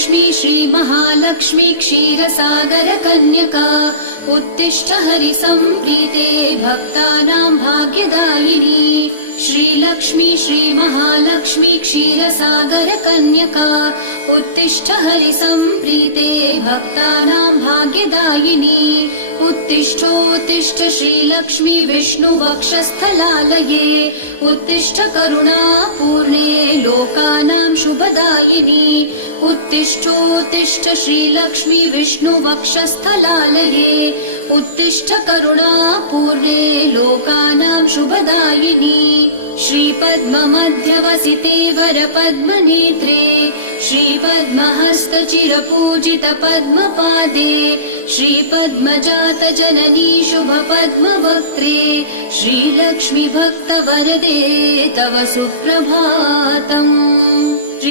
श्रीलक्ष्मी श्रीमहालक्ष्मी क्षीरसागरकन्यका उत्तिष्ठ हरिसम्प्रीते भक्तानां भाग्यदायिनी। श्रीलक्ष्मी श्रीमहालक्ष्मी क्षीरसागरकन्यका उत्तिष्ठ हरिसम्प्रीते भक्तानां भाग्यदायिनी। उत्तिष्ठोत्तिष्ठ श्रीलक्ष्मी विष्णुवक्षस्थलालये उत्तिष्ठ करुणापूर्णे लोकानां शुभदायिनी। उत्तिष्ठोत्तिष्ठ श्रीलक्ष्मी विष्णुवक्षस्थलालये उत्तिष्ठ करुणापूर्णे लोकानां शुभदायिनी। श्रीपद्ममध्यवसिते वरपद्मनेत्रे श्रीपद्महस्तचिरपूजित पद्मपादे श्रीपद्मजातजननी शुभपद्मवक्त्रे श्रीलक्ष्मी भक्तवरदे तव सुप्रभातम्।